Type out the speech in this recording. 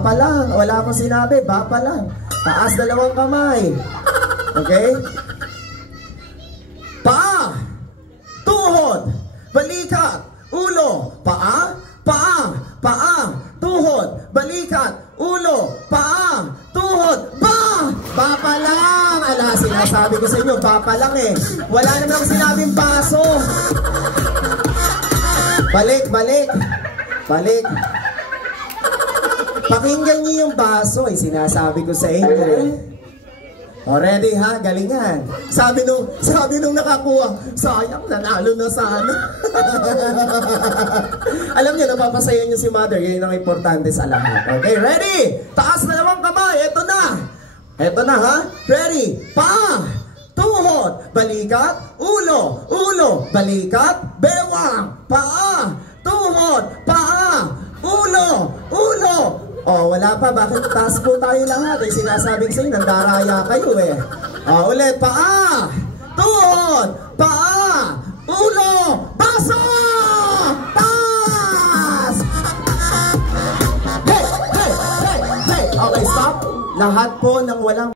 Pa lang. Wala akong sinabi. Ba pa lang. Taas dalawang kamay. Okay? Paa. Tuhod. Balikat. Ulo. Paa. Paa. Paa. Tuhod. Balikat. Ulo. Paa. Tuhod. Ba! Ba pa lang. Ala, sinasabi ko sa inyo, ba pa lang eh. Wala naman akong sinabing baso. Balik, balik. Balik. Pakinggan niyo yung baso eh, sinasabi ko sa inyo. Already ha, galingan. Sabi nung nakakuha, sayang, nanalo na sana. Alam niyo, napapasaya niyo si mother, yun ang importante sa lahat. Okay, ready? Taas na naman kamay, eto na. Eto na ha, ready? Paa, tuhod, balikat, ulo, ulo, balikat, bewang, paa, tuhod, paa, ulo, ulo. Oh, wala pa. Bakit taas po tayo lahat? Eh, sinasabing sa'yo, nandaraya kayo eh. Oh, ulit. Paa! Tuhod! Paa! Ulo! Baso! Taas! Hey! Hey! Hey! Hey! Okay, stop. Lahat po ng walang